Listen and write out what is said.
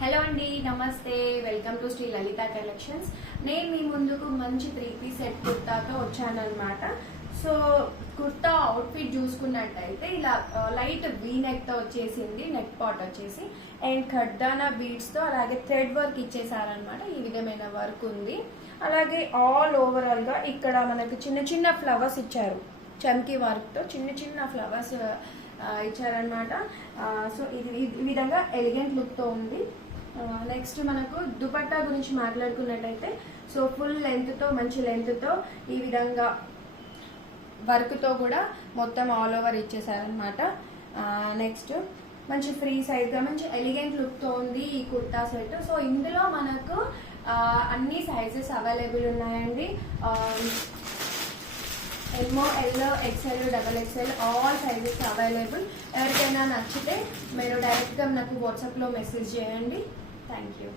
Hello అండి, నమస్తే. Welcome to Shri Lalitha collections. నేను మీ ముందుకు మంచి 3 పీస్ సెట్ కుర్తాతో వచ్చానమాట. సో కుర్తా అవుట్ఫిట్ చూసుకున్నట్టయితే ఇలా లైట్ వీ నెక్ తో వచ్చేసింది, నెక్ పాట్ వచ్చేసి అండ్ ఖర్దానా బీడ్స్ తో అలాగే థ్రెడ్ వర్క్ ఇచ్చేసారనమాట. ఈ విధమైన వర్క్ ఉంది. అలాగే ఆల్ ఓవరాల్ గా ఇక్కడ మనకు చిన్న చిన్న ఫ్లవర్స్ ఇచ్చారు, చమ్కీ వర్క్ తో చిన్న చిన్న ఫ్లవర్స్ ఇచ్చారనమాట. సో ఇది ఈ విధంగా ఎలిగెంట్ లుక్ తో ఉంది. నెక్స్ట్ మనకు దుపట్టా గురించి మాట్లాడుకున్నట్టయితే సో ఫుల్ లెంత్ తో, మంచి లెంత్ తో ఈ విధంగా వర్క్ తో కూడా మొత్తం ఆల్ ఓవర్ ఇచ్చేసారనమాట. నెక్స్ట్ మంచి ఫ్రీ సైజ్ గా మంచి ఎలిగెంట్ లుక్ తో ఉంది ఈ కుర్తా సెట్. సో ఇందులో మనకు అన్ని సైజెస్ అవైలబుల్ ఉన్నాయండి. Elmo, L, XL, XXL all sizes available. ఎవరికైనా నచ్చితే మీరు డైరెక్ట్గా నాకు వాట్సాప్లో మెసేజ్ చేయండి. Thank you.